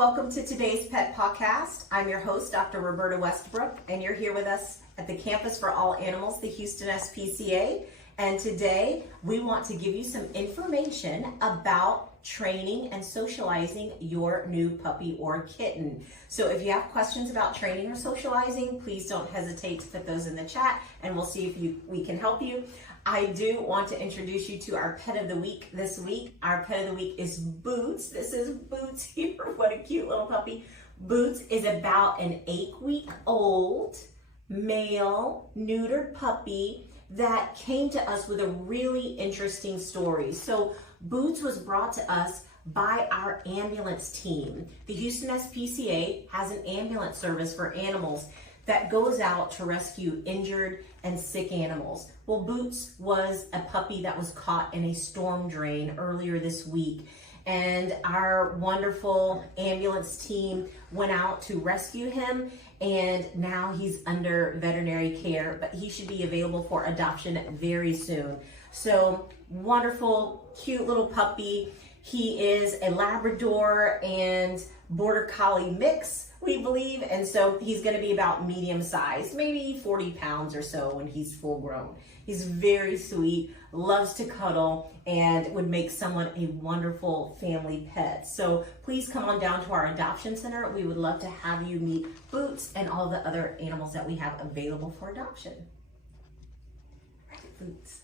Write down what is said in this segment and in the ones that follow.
welcome to today's Pet Pawcast. I'm your host, Dr. Roberta Westbrook, and you're here with us at the Campus for All Animals, the Houston SPCA. And today we want to give you some information about training and socializing your new puppy or kitten. So if you have questions about training or socializing, please don't hesitate to put those in the chat and we'll see if we can help you. I do want to introduce you to our pet of the week this week. Our pet of the week is Boots. This is Boots here. What a cute little puppy. Boots is about an 8-week-old male neutered puppy that came to us with a really interesting story. So Boots was brought to us by our ambulance team. The Houston SPCA has an ambulance service for animals that goes out to rescue injured and sick animals. Well, Boots was a puppy that was caught in a storm drain earlier this week, and our wonderful ambulance team went out to rescue him, and now he's under veterinary care, but he should be available for adoption very soon. So wonderful, cute little puppy. He is a Labrador and Border Collie mix, we believe, and so he's going to be about medium size, maybe 40 pounds or so when he's full grown. He's very sweet, loves to cuddle, and would make someone a wonderful family pet. So please come on down to our adoption center. We would love to have you meet Boots and all the other animals that we have available for adoption. Right, Boots.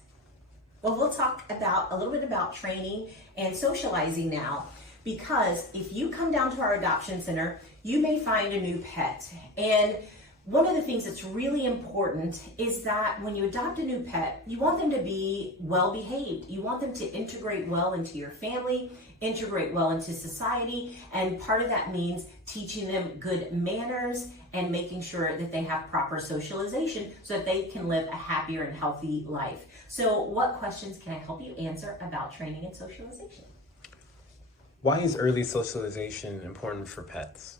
Well, we'll talk about a little bit about training and socializing now, because if you come down to our adoption center, you may find a new pet. And one of the things that's really important is that when you adopt a new pet, you want them to be well behaved. You want them to integrate well into your family, integrate well into society, and part of that means teaching them good manners and making sure that they have proper socialization so that they can live a happier and healthy life. So what questions can I help you answer about training and socialization? Why is early socialization important for pets?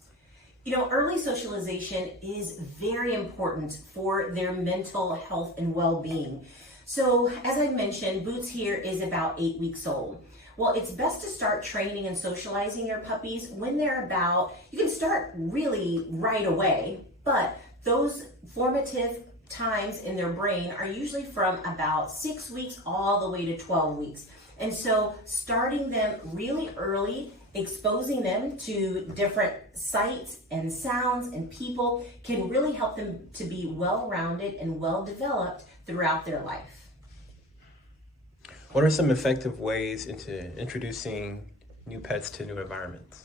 You know, early socialization is very important for their mental health and well-being. So as I mentioned, Boots here is about 8 weeks old. Well, it's best to start training and socializing your puppies when they're about, you can start really right away, but those formative times in their brain are usually from about 6 weeks all the way to 12 weeks. And so starting them really early, exposing them to different sights and sounds and people can really help them to be well-rounded and well-developed throughout their life. What are some effective ways into introducing new pets to new environments?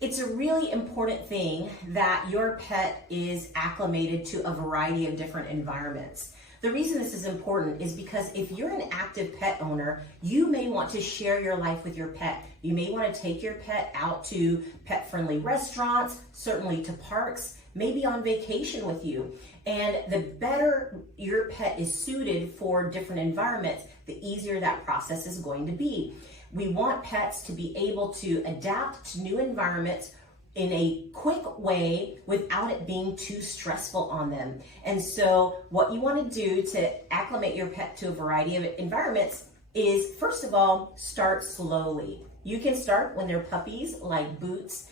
It's a really important thing that your pet is acclimated to a variety of different environments. The reason this is important is because if you're an active pet owner, you may want to share your life with your pet. You may want to take your pet out to pet-friendly restaurants, certainly to parks, maybe on vacation with you. And the better your pet is suited for different environments, the easier that process is going to be. We want pets to be able to adapt to new environments in a quick way without it being too stressful on them. And so what you want to do to acclimate your pet to a variety of environments is, first of all, start slowly. You can start when they're puppies like Boots,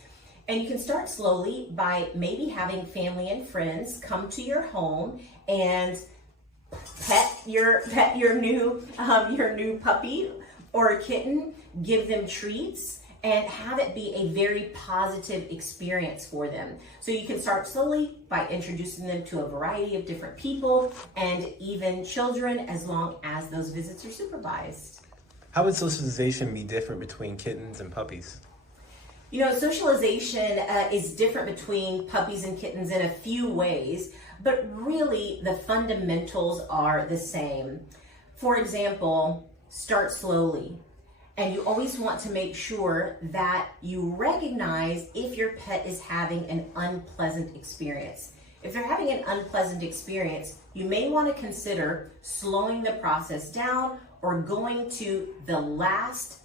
and you can start slowly by maybe having family and friends come to your home and pet your new puppy or a kitten, give them treats, and have it be a very positive experience for them. So you can start slowly by introducing them to a variety of different people and even children, as long as those visits are supervised. How would socialization be different between kittens and puppies? You know, socialization is different between puppies and kittens in a few ways, but really the fundamentals are the same. For example, start slowly. And you always want to make sure that you recognize if your pet is having an unpleasant experience. If they're having an unpleasant experience, you may want to consider slowing the process down or going to the last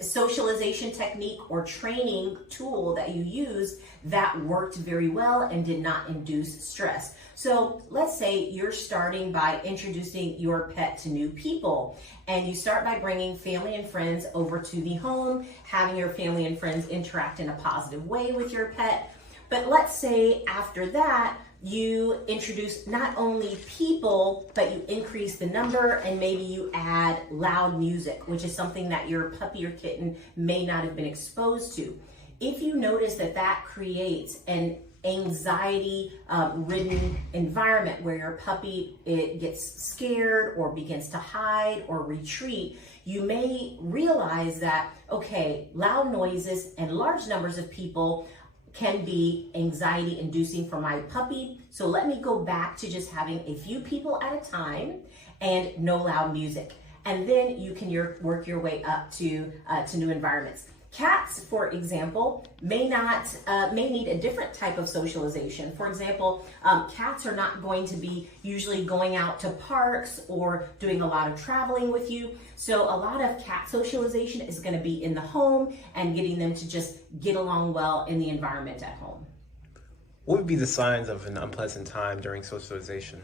socialization technique or training tool that you used that worked very well and did not induce stress. So let's say you're starting by introducing your pet to new people, and you start by bringing family and friends over to the home, having your family and friends interact in a positive way with your pet. But let's say after that, you introduce not only people, but you increase the number, and maybe you add loud music, which is something that your puppy or kitten may not have been exposed to. If you notice that that creates an anxiety ridden environment where your puppy gets scared or begins to hide or retreat, you may realize that, okay, loud noises and large numbers of people can be anxiety inducing for my puppy. So let me go back to just having a few people at a time and no loud music. And then you can work your way up to new environments. Cats, for example, may need a different type of socialization. For example, cats are not going to be usually going out to parks or doing a lot of traveling with you. So a lot of cat socialization is going to be in the home and getting them to just get along well in the environment at home. What would be the signs of an unpleasant time during socialization?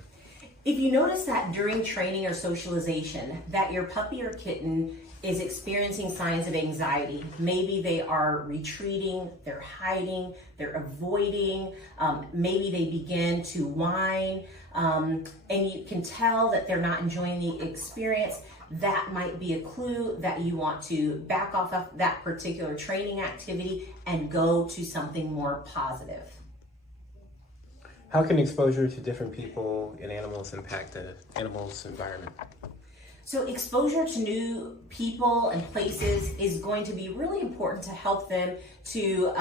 If you notice that during training or socialization that your puppy or kitten is experiencing signs of anxiety, maybe they are retreating, they're hiding, they're avoiding, maybe they begin to whine, and you can tell that they're not enjoying the experience, that might be a clue that you want to back off of that particular training activity and go to something more positive. How can exposure to different people and animals impact the animal's environment? So exposure to new people and places is going to be really important to help them to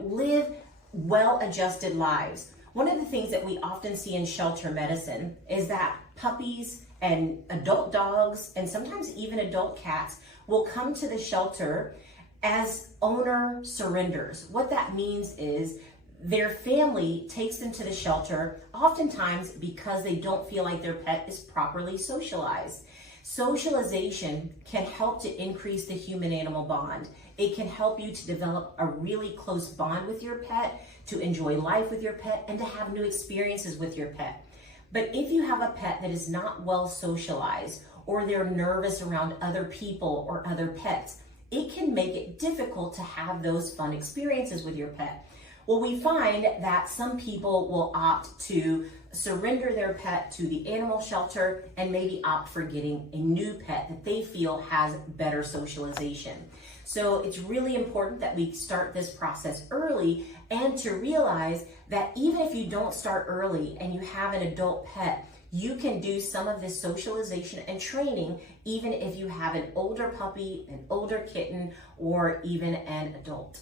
live well-adjusted lives. One of the things that we often see in shelter medicine is that puppies and adult dogs and sometimes even adult cats will come to the shelter as owner surrenders. What that means is their family takes them to the shelter, oftentimes because they don't feel like their pet is properly socialized. Socialization can help to increase the human-animal bond. It can help you to develop a really close bond with your pet, to enjoy life with your pet, and to have new experiences with your pet. But if you have a pet that is not well socialized, or they're nervous around other people or other pets, it can make it difficult to have those fun experiences with your pet. Well, we find that some people will opt to surrender their pet to the animal shelter and maybe opt for getting a new pet that they feel has better socialization. So it's really important that we start this process early and to realize that even if you don't start early and you have an adult pet, you can do some of this socialization and training even if you have an older puppy, an older kitten, or even an adult.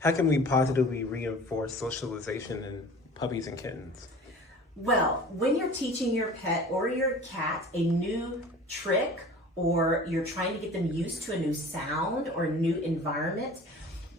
How can we positively reinforce socialization in puppies and kittens? Well, when you're teaching your pet or your cat a new trick, or you're trying to get them used to a new sound or a new environment,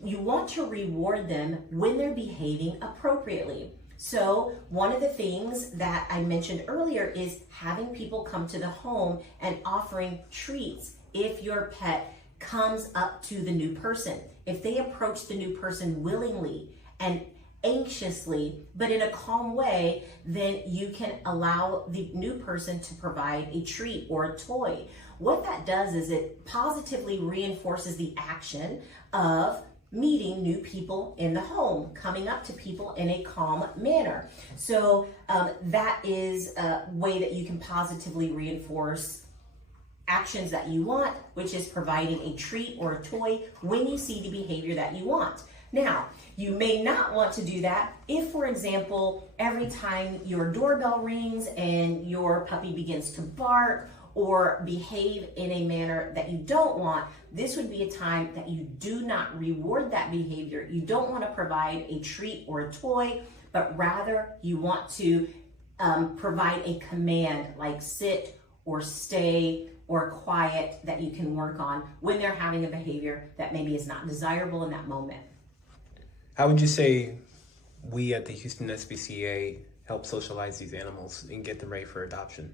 you want to reward them when they're behaving appropriately. So one of the things that I mentioned earlier is having people come to the home and offering treats if your pet comes up to the new person. If they approach the new person willingly and anxiously, but in a calm way, then you can allow the new person to provide a treat or a toy. What that does is it positively reinforces the action of meeting new people in the home, coming up to people in a calm manner. So that is a way that you can positively reinforce actions that you want, which is providing a treat or a toy when you see the behavior that you want. Now, you may not want to do that if, for example, every time your doorbell rings and your puppy begins to bark or behave in a manner that you don't want, this would be a time that you do not reward that behavior. You don't want to provide a treat or a toy, but rather you want to provide a command like sit or stay or quiet that you can work on when they're having a behavior that maybe is not desirable in that moment. How would you say we at the Houston SPCA help socialize these animals and get them ready for adoption?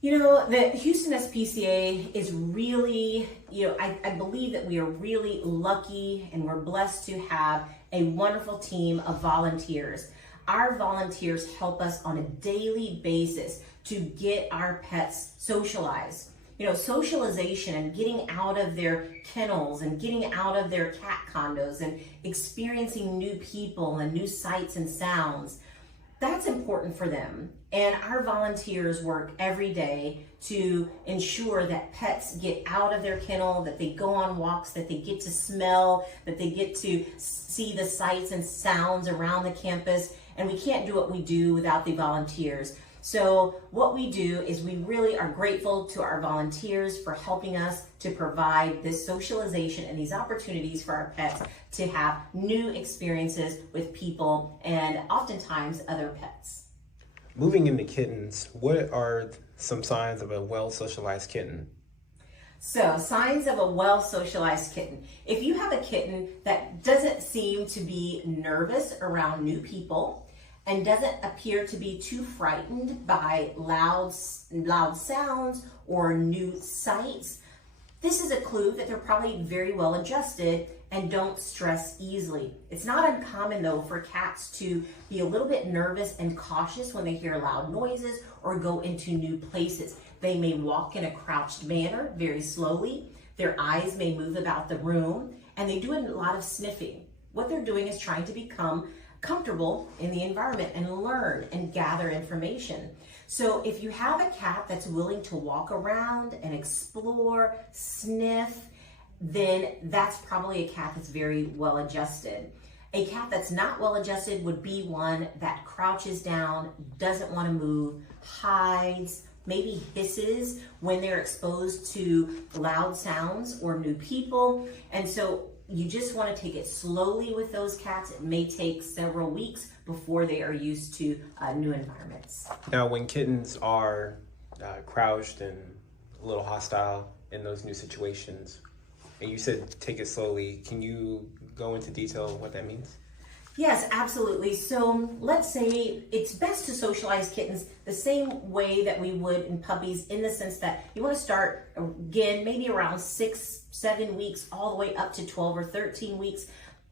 You know, the Houston SPCA is really, I believe that we are really lucky and we're blessed to have a wonderful team of volunteers. Our volunteers help us on a daily basis to get our pets socialized. Socialization and getting out of their kennels and getting out of their cat condos and experiencing new people and new sights and sounds. That's important for them. And our volunteers work every day to ensure that pets get out of their kennel, that they go on walks, that they get to smell, that they get to see the sights and sounds around the campus. And we can't do what we do without the volunteers. So what we do is we really are grateful to our volunteers for helping us to provide this socialization and these opportunities for our pets to have new experiences with people and oftentimes other pets. Moving into kittens, what are some signs of a well-socialized kitten? So, signs of a well-socialized kitten. If you have a kitten that doesn't seem to be nervous around new people, and doesn't appear to be too frightened by loud sounds or new sights, this is a clue that they're probably very well adjusted and don't stress easily. It's not uncommon though for cats to be a little bit nervous and cautious when they hear loud noises or go into new places. They may walk in a crouched manner very slowly. Their eyes may move about the room, and they do a lot of sniffing. What they're doing is trying to become comfortable in the environment and learn and gather information. So if you have a cat that's willing to walk around and explore, sniff, then that's probably a cat that's very well adjusted. A cat that's not well adjusted would be one that crouches down, doesn't want to move, hides, maybe hisses when they're exposed to loud sounds or new people. And so you just want to take it slowly with those cats. It may take several weeks before they are used to new environments. Now, when kittens are crouched and a little hostile in those new situations, and you said take it slowly, can you go into detail of what that means? Yes, absolutely. So let's say it's best to socialize kittens the same way that we would in puppies, in the sense that you want to start again maybe around 6-7 weeks all the way up to 12 or 13 weeks.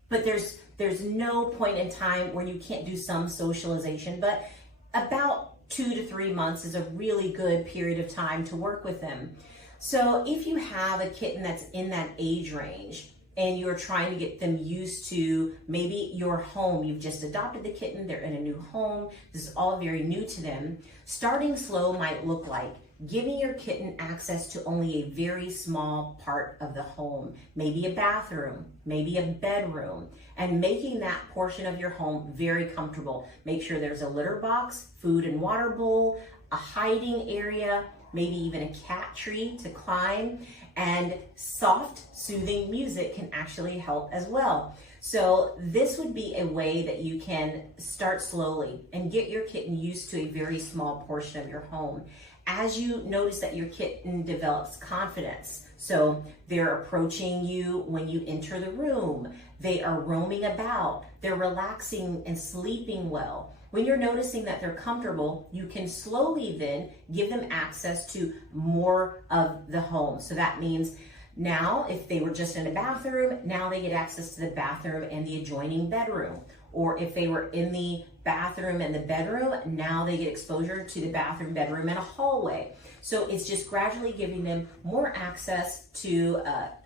But there's no point in time where you can't do some socialization, but about 2 to 3 months is a really good period of time to work with them. So if you have a kitten that's in that age range, and you're trying to get them used to maybe your home. You've just adopted the kitten, they're in a new home. This is all very new to them. Starting slow might look like giving your kitten access to only a very small part of the home, maybe a bathroom, maybe a bedroom, and making that portion of your home very comfortable. Make sure there's a litter box, food and water bowl, a hiding area, maybe even a cat tree to climb, and soft, soothing music can actually help as well. So this would be a way that you can start slowly and get your kitten used to a very small portion of your home. As you notice that your kitten develops confidence, so they're approaching you when you enter the room, they are roaming about, they're relaxing and sleeping well. When you're noticing that they're comfortable, you can slowly then give them access to more of the home. So that means now if they were just in a bathroom, now they get access to the bathroom and the adjoining bedroom. Or if they were in the bathroom and the bedroom, now they get exposure to the bathroom, bedroom, and a hallway. So it's just gradually giving them more access to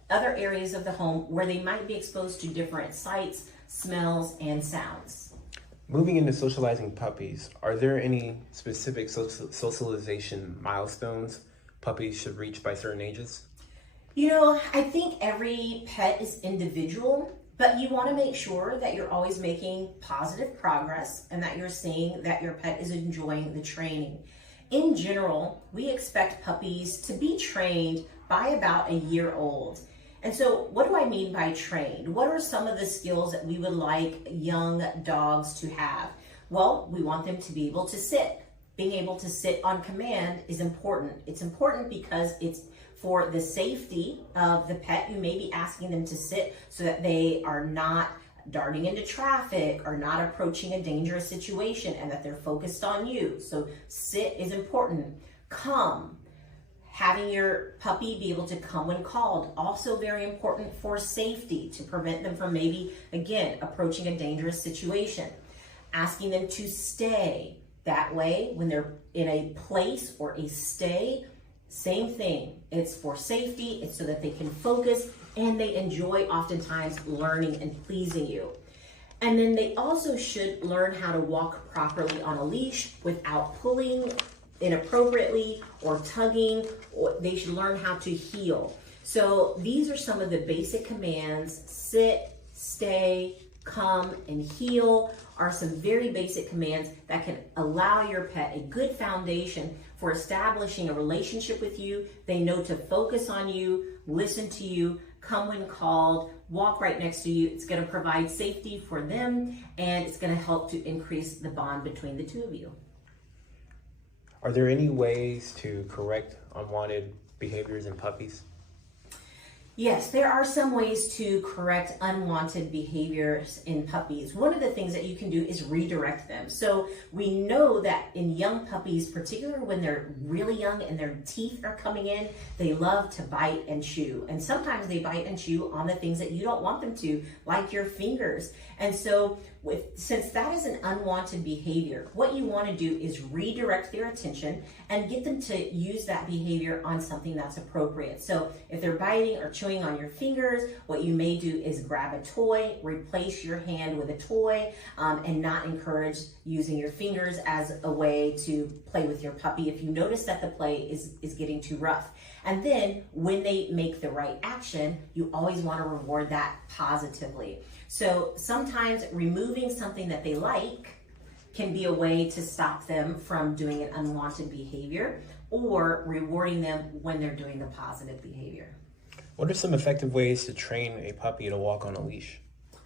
other areas of the home where they might be exposed to different sights, smells, and sounds. Moving into socializing puppies, are there any specific socialization milestones puppies should reach by certain ages? You know, I think every pet is individual, but you want to make sure that you're always making positive progress and that you're seeing that your pet is enjoying the training. In general, we expect puppies to be trained by about a year old. And so what do I mean by trained? What are some of the skills that we would like young dogs to have? Well, we want them to be able to sit. Being able to sit on command is important. It's important because it's for the safety of the pet. You may be asking them to sit so that they are not darting into traffic or not approaching a dangerous situation, and that they're focused on you. So sit is important. Come. Having your puppy be able to come when called, also very important for safety, to prevent them from maybe, again, approaching a dangerous situation. Asking them to stay. That way, when they're in a place or a stay, same thing. It's for safety, it's so that they can focus, and they enjoy oftentimes learning and pleasing you. And then they also should learn how to walk properly on a leash without pulling inappropriately or tugging, or they should learn how to heel. So these are some of the basic commands. Sit, stay, come, and heel are some very basic commands that can allow your pet a good foundation for establishing a relationship with you. They know to focus on you, listen to you, come when called, walk right next to you. It's going to provide safety for them, and it's going to help to increase the bond between the two of you. Are there any ways to correct unwanted behaviors in puppies? Yes, there are some ways to correct unwanted behaviors in puppies. One of the things that you can do is redirect them. So we know that in young puppies, particularly when they're really young and their teeth are coming in, they love to bite and chew. And sometimes they bite and chew on the things that you don't want them to, like your fingers. And so since that is an unwanted behavior, what you want to do is redirect their attention and get them to use that behavior on something that's appropriate. So if they're biting or chewing on your fingers, what you may do is grab a toy, replace your hand with a toy, and not encourage using your fingers as a way to play with your puppy if you notice that the play is getting too rough. And then when they make the right action, you always want to reward that positively. So sometimes removing something that they like can be a way to stop them from doing an unwanted behavior, or rewarding them when they're doing the positive behavior. What are some effective ways to train a puppy to walk on a leash?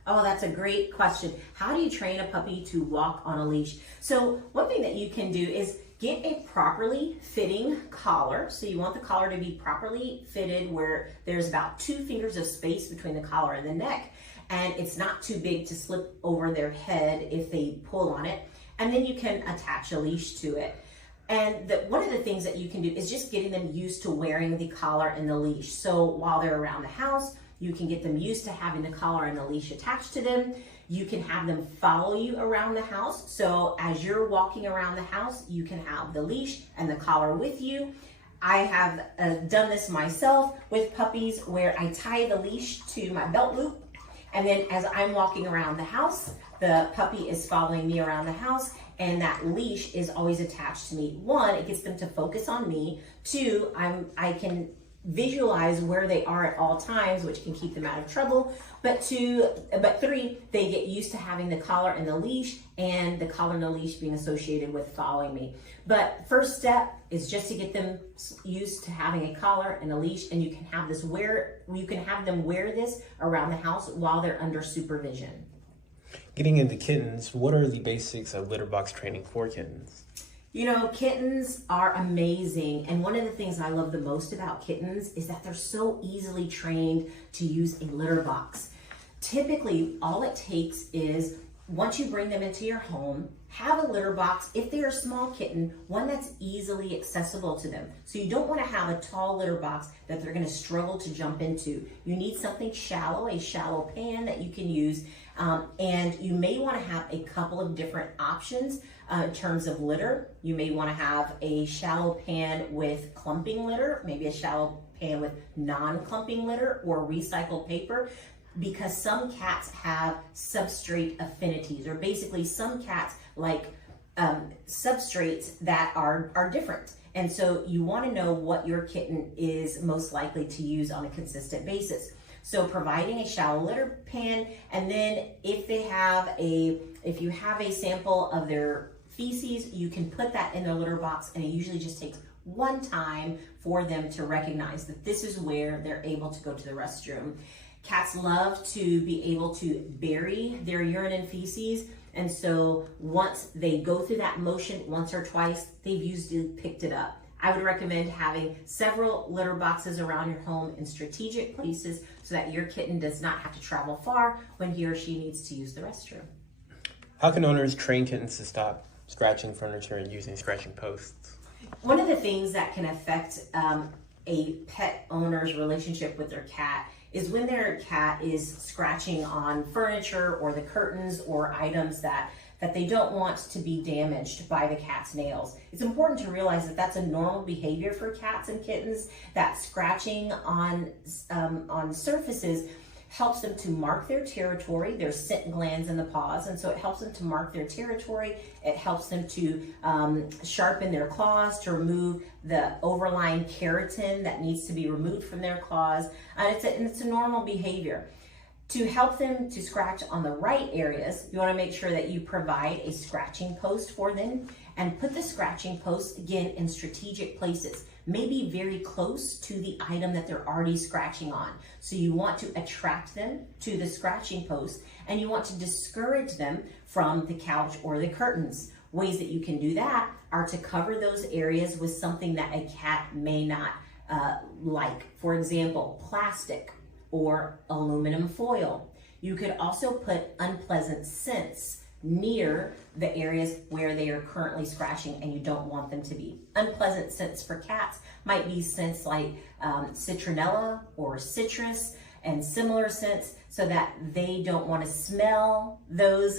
Oh, that's a great question. How do you train a puppy to walk on a leash? So one thing that you can do is get a properly fitting collar. So you want the collar to be properly fitted where there's about 2 fingers of space between the collar and the neck, and it's not too big to slip over their head if they pull on it. And then you can attach a leash to it. And one of the things that you can do is just getting them used to wearing the collar and the leash. So while they're around the house, you can get them used to having the collar and the leash attached to them. You can have them follow you around the house. So as you're walking around the house, you can have the leash and the collar with you. I have done this myself with puppies where I tie the leash to my belt loop. And then as I'm walking around the house, the puppy is following me around the house, and that leash is always attached to me. 1, it gets them to focus on me. 2, I can visualize where they are at all times, which can keep them out of trouble. But 3, they get used to having the collar and the leash, and the collar and the leash being associated with following me. But first step is just to get them used to having a collar and a leash, and you can have them wear this around the house while they're under supervision. Getting into kittens, what are the basics of litter box training for kittens? You know, kittens are amazing, and one of the things I love the most about kittens is that they're so easily trained to use a litter box. Typically, all it takes is, once you bring them into your home, have a litter box, if they're a small kitten, one that's easily accessible to them. So you don't want to have a tall litter box that they're going to struggle to jump into. You need something shallow, a shallow pan that you can use, and you may want to have a couple of different options in terms of litter. You may want to have a shallow pan with clumping litter, maybe a shallow pan with non-clumping litter or recycled paper, because some cats have substrate affinities, or basically some cats like substrates that are different. And so you want to know what your kitten is most likely to use on a consistent basis. So providing a shallow litter pan, and then if you have a sample of their feces, you can put that in their litter box, and it usually just takes one time for them to recognize that this is where they're able to go to the restroom. Cats love to be able to bury their urine and feces, and so once they go through that motion once or twice, they've usually picked it up. I would recommend having several litter boxes around your home in strategic places so that your kitten does not have to travel far when he or she needs to use the restroom. How can owners train kittens to stop scratching furniture and using scratching posts? One of the things that can affect a pet owner's relationship with their cat is when their cat is scratching on furniture or the curtains or items that they don't want to be damaged by the cat's nails. It's important to realize that that's a normal behavior for cats and kittens, that scratching on surfaces helps them to mark their territory. There's scent glands in the paws, and so it helps them to mark their territory. It helps them to sharpen their claws, to remove the overlying keratin that needs to be removed from their claws. And it's a normal behavior. To help them to scratch on the right areas, you want to make sure that you provide a scratching post for them and put the scratching post again in strategic places, maybe very close to the item that they're already scratching on. So you want to attract them to the scratching post, and you want to discourage them from the couch or the curtains. Ways that you can do that are to cover those areas with something that a cat may not like. For example, plastic or aluminum foil. You could also put unpleasant scents near the areas where they are currently scratching and you don't want them to be. Unpleasant scents for cats might be scents like citronella or citrus and similar scents, so that they don't want to smell those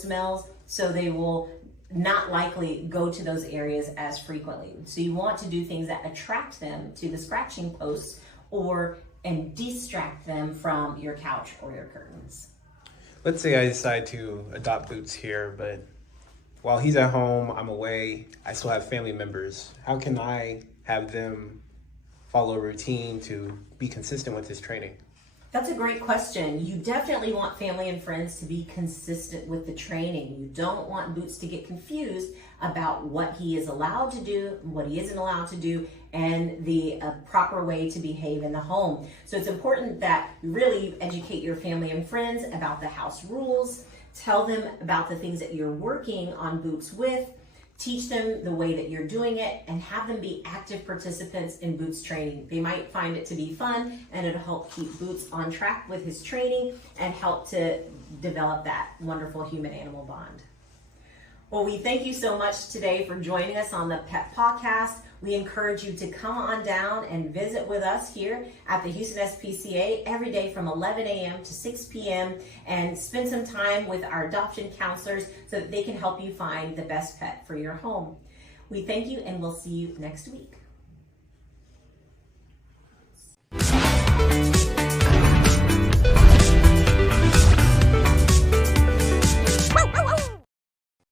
smells, so they will not likely go to those areas as frequently. So you want to do things that attract them to the scratching posts and distract them from your couch or your curtains. Let's say I decide to adopt Boots here, but while he's at home, I'm away, I still have family members. How can I have them follow a routine to be consistent with his training? That's a great question. You definitely want family and friends to be consistent with the training. You don't want Boots to get confused about what he is allowed to do, what he isn't allowed to do, and the proper way to behave in the home. So it's important that you really educate your family and friends about the house rules, tell them about the things that you're working on Boots with, teach them the way that you're doing it, and have them be active participants in Boots training. They might find it to be fun, and it'll help keep Boots on track with his training and help to develop that wonderful human-animal bond. Well, we thank you so much today for joining us on the Pet Pawcast. We encourage you to come on down and visit with us here at the Houston SPCA every day from 11 a.m. to 6 p.m. and spend some time with our adoption counselors so that they can help you find the best pet for your home. We thank you, and we'll see you next week.